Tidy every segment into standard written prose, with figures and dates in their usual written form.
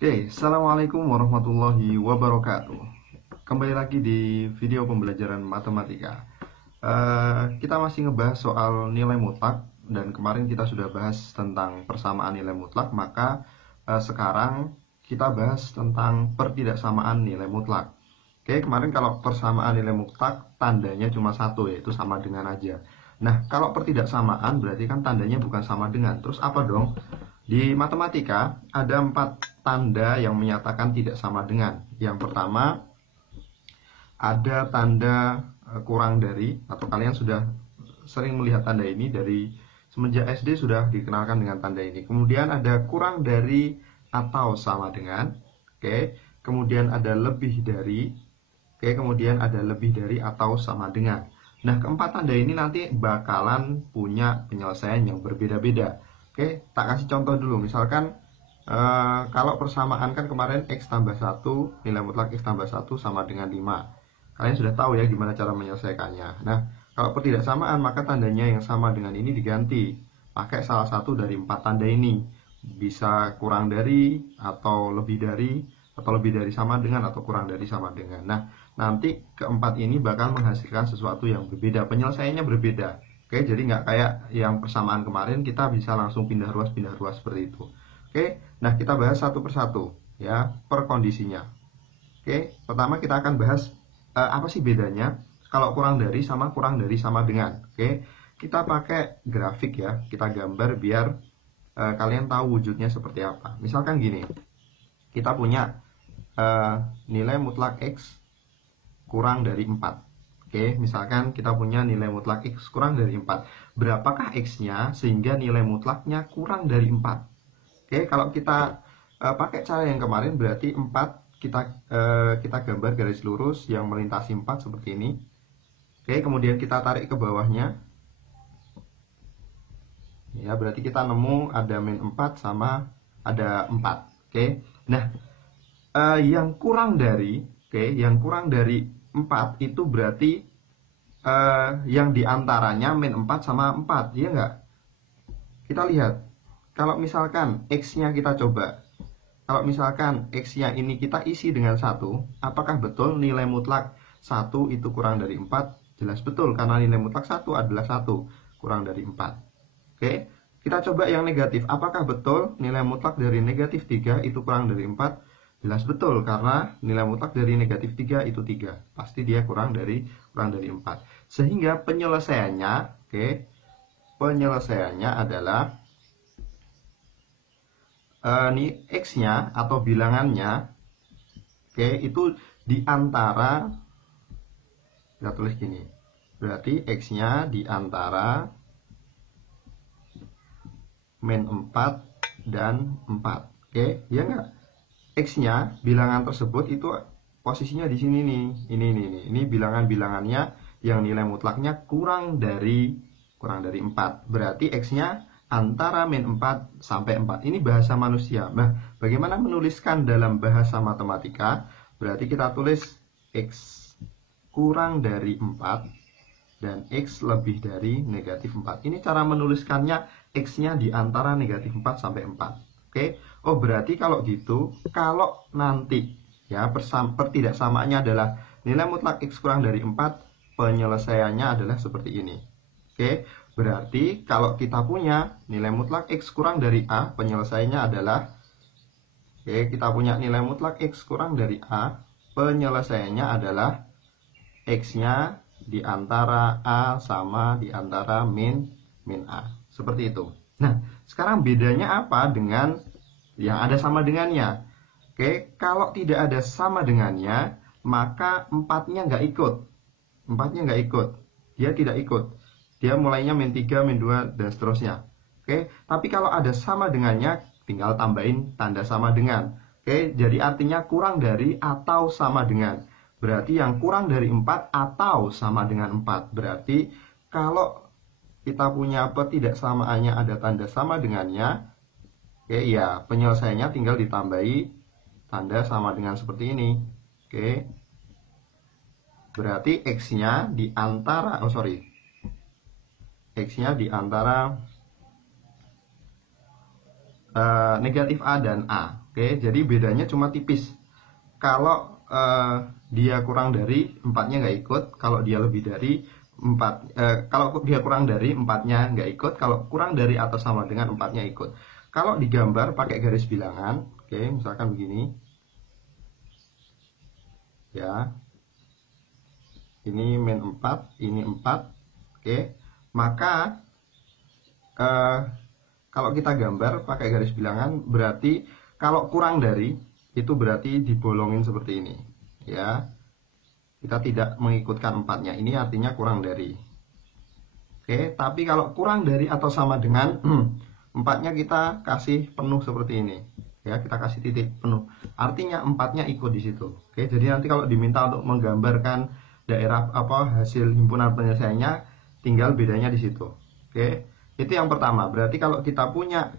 Oke, Assalamualaikum warahmatullahi wabarakatuh. Kembali lagi di video pembelajaran matematika. Kita masih ngebahas soal nilai mutlak, dan kemarin kita sudah bahas tentang persamaan nilai mutlak. Maka sekarang kita bahas tentang pertidaksamaan nilai mutlak. Oke, kemarin kalau persamaan nilai mutlak tandanya cuma satu, yaitu sama dengan aja. Nah, kalau pertidaksamaan berarti kan tandanya bukan sama dengan. Terus apa dong? Di matematika ada 4 tanda yang menyatakan tidak sama dengan. Yang pertama, ada tanda kurang dari, atau kalian sudah sering melihat tanda ini dari semenjak SD sudah dikenalkan dengan tanda ini. Kemudian ada kurang dari atau sama dengan. Oke. Kemudian ada lebih dari. Oke, kemudian ada lebih dari atau sama dengan. Nah, keempat tanda ini nanti bakalan punya penyelesaian yang berbeda-beda. Oke, tak kasih contoh dulu. Misalkan kalau persamaan kan kemarin X tambah 1, nilai mutlak X tambah 1 sama dengan 5. Kalian sudah tahu ya gimana cara menyelesaikannya. Nah, kalau pertidaksamaan maka tandanya yang sama dengan ini diganti. Pakai salah satu dari 4 tanda ini. Bisa kurang dari, atau lebih dari, atau lebih dari sama dengan, atau kurang dari sama dengan. Nah, nanti keempat ini bakal menghasilkan sesuatu yang berbeda. Penyelesaiannya berbeda. Oke, jadi nggak kayak yang persamaan kemarin kita bisa langsung pindah ruas seperti itu. Oke, nah kita bahas satu persatu ya per kondisinya. Oke, pertama kita akan bahas apa sih bedanya kalau kurang dari sama dengan. Oke, kita pakai grafik ya, kita gambar biar kalian tahu wujudnya seperti apa. Misalkan gini, kita punya nilai mutlak X kurang dari 4. Oke, misalkan kita punya nilai mutlak X kurang dari 4. Berapakah X-nya sehingga nilai mutlaknya kurang dari 4? Oke, kalau kita pakai cara yang kemarin berarti 4 kita gambar garis lurus yang melintasi 4 seperti ini. Oke, kemudian kita tarik ke bawahnya. Ya, berarti kita nemu ada min 4 sama ada 4. Oke. Nah, yang kurang dari 4 itu berarti yang diantaranya min 4 sama 4, iya nggak? Kita lihat, kalau misalkan X-nya kita coba, kalau misalkan X-nya ini kita isi dengan 1, apakah betul nilai mutlak 1 itu kurang dari 4? Jelas betul, karena nilai mutlak 1 adalah 1 kurang dari 4. Oke, kita coba yang negatif, apakah betul nilai mutlak dari negatif 3 itu kurang dari 4? Jelas betul, karena nilai mutlak dari negatif 3 itu 3. Pasti dia kurang dari 4. Sehingga penyelesaiannya, penyelesaiannya adalah ini X-nya atau bilangannya, itu di antara, kita tulis gini. Berarti X-nya di antara min 4 dan 4. Oke, ya enggak? X-nya, bilangan tersebut itu posisinya di sini nih. Ini bilangan-bilangannya yang nilai mutlaknya kurang dari 4. Berarti X-nya antara min 4 sampai 4. Ini bahasa manusia. Nah, bagaimana menuliskan dalam bahasa matematika? Berarti kita tulis X kurang dari 4 dan X lebih dari negatif 4. Ini cara menuliskannya, X-nya di antara negatif 4 sampai 4. Oke. Oh, berarti kalau gitu, kalau nanti ya pertidaksamaannya adalah nilai mutlak X kurang dari 4, penyelesaiannya adalah seperti ini. Oke, berarti kalau kita punya nilai mutlak X kurang dari A, penyelesaiannya adalah, kita punya nilai mutlak X kurang dari A, penyelesaiannya adalah X-nya di antara A sama di antara min A. Seperti itu. Nah, sekarang bedanya apa dengan yang ada sama dengannya? Oke, kalau tidak ada sama dengannya, maka 4-nya nggak ikut. 4-nya nggak ikut. Dia tidak ikut. Dia mulainya min 3, min 2, dan seterusnya. Oke, tapi kalau ada sama dengannya, tinggal tambahin tanda sama dengan. Oke, jadi artinya kurang dari atau sama dengan. Berarti yang kurang dari 4 atau sama dengan 4. Berarti kalau kita punya pertidaksamaannya ada tanda sama dengannya, ya penyelesaiannya tinggal ditambahi tanda sama dengan seperti ini. Berarti X-nya di antara X-nya di antara negatif A dan A. Oke, jadi bedanya cuma tipis. Kalau dia kurang dari 4-nya nggak ikut, kalau dia lebih dari 4, kalau dia kurang dari 4-nya nggak ikut, kalau kurang dari atau sama dengan 4-nya ikut. Kalau digambar pakai garis bilangan, oke, misalkan begini, ya, ini min 4, ini 4, oke, maka kalau kita gambar pakai garis bilangan, berarti kalau kurang dari itu berarti dibolongin seperti ini, ya. Kita tidak mengikutkan 4-nya, ini artinya kurang dari. Oke, tapi kalau kurang dari atau sama dengan 4-nya kita kasih penuh seperti ini, ya, kita kasih titik penuh, artinya 4-nya ikut di situ. Oke, jadi nanti kalau diminta untuk menggambarkan daerah hasil himpunan penyelesaiannya, tinggal bedanya di situ. Oke, itu yang pertama. Berarti kalau kita punya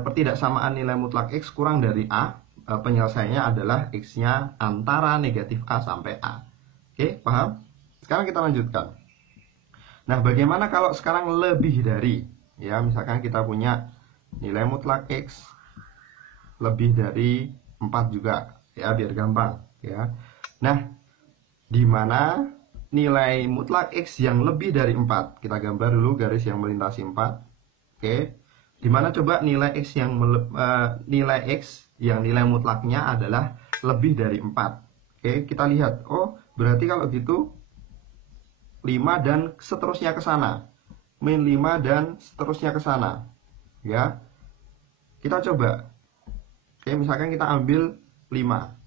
pertidaksamaan nilai mutlak X kurang dari A, penyelesaiannya adalah X-nya antara negatif A sampai A. Oke, paham? Sekarang kita lanjutkan. Nah, bagaimana kalau sekarang lebih dari, ya, misalkan kita punya nilai mutlak X lebih dari 4 juga, ya, biar gampang, ya. Nah, di mana nilai mutlak X yang lebih dari 4, kita gambar dulu garis yang melintasi 4. Oke, dimana coba nilai X yang nilai mutlaknya adalah lebih dari 4. Oke, kita lihat. Oh, berarti kalau gitu 5 dan seterusnya ke sana. Min 5 dan seterusnya ke sana. Ya. Kita coba. Oke, misalkan kita ambil 5.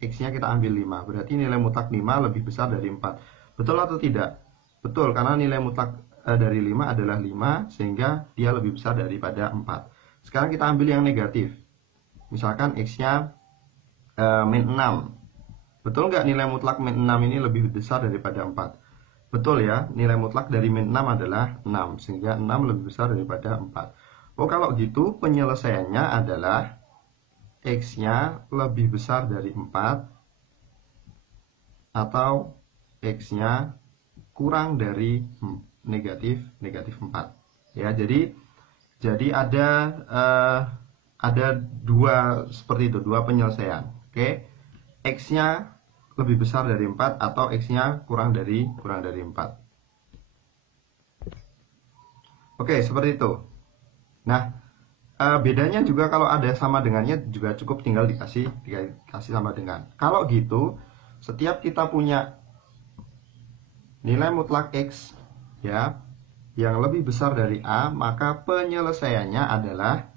X-nya kita ambil 5. Berarti nilai mutlak 5 lebih besar dari 4. Betul atau tidak? Betul, karena nilai mutlak dari 5 adalah 5, sehingga dia lebih besar daripada 4. Sekarang kita ambil yang negatif. Misalkan X-nya min 6. Betul nggak nilai mutlak min 6 ini lebih besar daripada 4? Betul ya, nilai mutlak dari min 6 adalah 6, sehingga 6 lebih besar daripada 4. Oh, kalau gitu penyelesaiannya adalah X-nya lebih besar dari 4 atau X-nya kurang dari negatif 4. Ya, jadi ada dua seperti itu, dua penyelesaian. Oke. X-nya lebih besar dari 4 atau X-nya kurang dari 4. Oke, seperti itu. Nah, bedanya juga kalau ada sama dengannya juga cukup tinggal dikasih sama dengan. Kalau gitu, setiap kita punya nilai mutlak X, ya, yang lebih besar dari A, maka penyelesaiannya adalah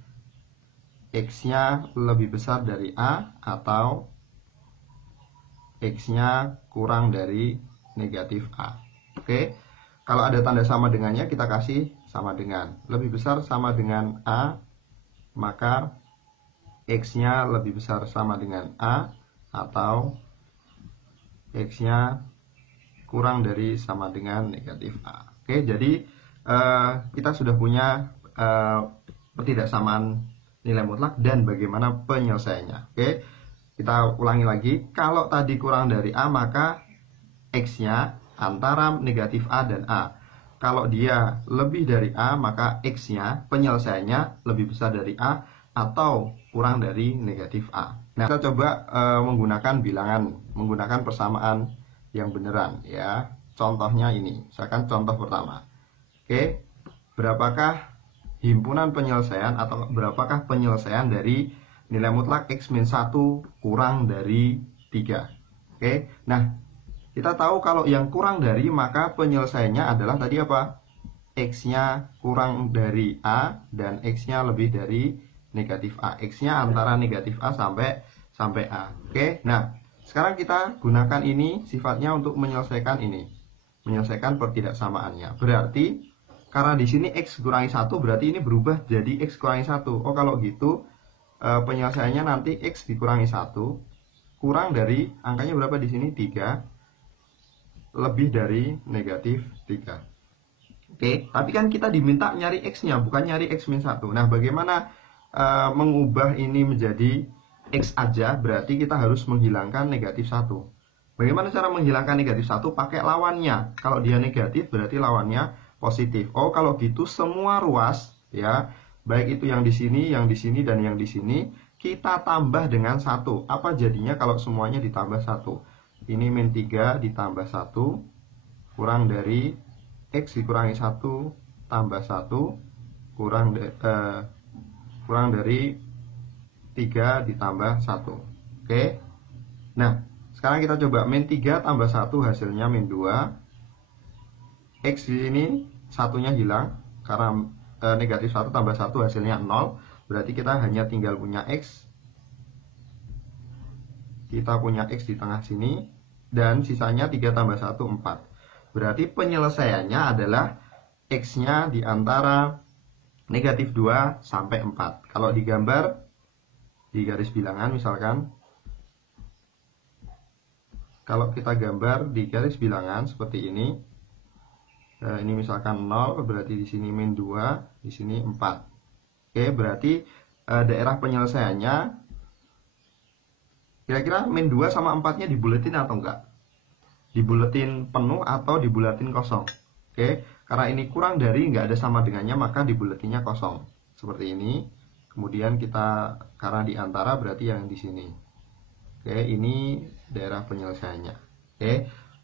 X-nya lebih besar dari A atau X-nya kurang dari negatif A. Oke, kalau ada tanda sama dengannya, kita kasih sama dengan. Lebih besar sama dengan A, maka X-nya lebih besar sama dengan A atau X-nya kurang dari sama dengan negatif A. Oke, jadi kita sudah punya pertidaksamaan nilai mutlak dan bagaimana penyelesaiannya. Oke, kita ulangi lagi. Kalau tadi kurang dari A, maka X-nya antara negatif A dan A. Kalau dia lebih dari A, maka X-nya penyelesaiannya lebih besar dari A atau kurang dari negatif A. Nah, kita coba menggunakan bilangan, menggunakan persamaan yang beneran, ya. Contohnya ini, misalkan contoh pertama. Oke, berapakah himpunan penyelesaian atau berapakah penyelesaian dari nilai mutlak X min 1 kurang dari 3. Oke, nah kita tahu kalau yang kurang dari, maka penyelesaiannya adalah tadi apa? X-nya kurang dari A dan X-nya lebih dari negatif A. X-nya antara negatif A sampai A. Oke, nah sekarang kita gunakan ini sifatnya untuk menyelesaikan ini. Menyelesaikan pertidaksamaannya. Berarti karena di sini X kurangi 1, berarti ini berubah jadi X kurangi 1. Oh, kalau gitu penyelesaiannya nanti X dikurangi 1 kurang dari, angkanya berapa di sini? 3 lebih dari negatif 3. Oke, tapi kan kita diminta nyari X-nya, bukan nyari X min 1. Nah, bagaimana mengubah ini menjadi X aja? Berarti kita harus menghilangkan negatif 1. Bagaimana cara menghilangkan negatif 1? Pakai lawannya. Kalau dia negatif, berarti lawannya positif. Oh, kalau gitu semua ruas, ya, baik itu yang di sini, dan yang di sini, kita tambah dengan 1. Apa jadinya kalau semuanya ditambah 1? Ini min 3 ditambah 1 kurang dari X dikurangi 1 tambah 1 kurang dari 3 ditambah 1. Oke. Nah, sekarang kita coba min 3 tambah 1 hasilnya min 2. X di sini satunya hilang karena negatif 1 tambah 1 hasilnya 0. Berarti kita hanya tinggal punya X. Kita punya X di tengah sini. Dan sisanya 3 tambah 1, 4. Berarti penyelesaiannya adalah X-nya di antara negatif 2 sampai 4. Kalau digambar di garis bilangan misalkan. Kalau kita gambar di garis bilangan seperti ini. Ini misalkan 0, berarti di sini min 2, di sini 4. Oke, berarti daerah penyelesaiannya kira-kira min 2 sama 4-nya dibuletin atau enggak? Dibuletin penuh atau dibulatin kosong? Oke, karena ini kurang dari enggak ada sama dengannya, maka dibuletinnya kosong. Seperti ini. Kemudian kita, karena di antara berarti yang di sini. Oke, ini daerah penyelesaiannya. Oke,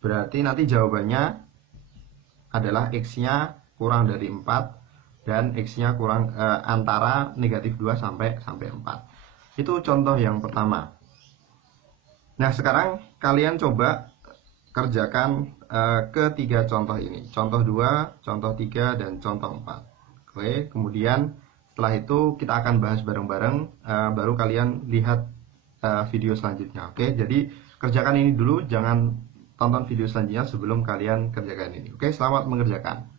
berarti nanti jawabannya adalah X-nya kurang dari 4. Dan X-nya kurang antara negatif 2 sampai 4. Itu contoh yang pertama. Nah, sekarang kalian coba kerjakan ketiga contoh ini. Contoh 2, contoh 3, dan contoh 4. Oke, kemudian setelah itu kita akan bahas bareng-bareng, baru kalian lihat video selanjutnya. Oke, jadi kerjakan ini dulu, jangan tonton video selanjutnya sebelum kalian kerjakan ini. Oke, selamat mengerjakan.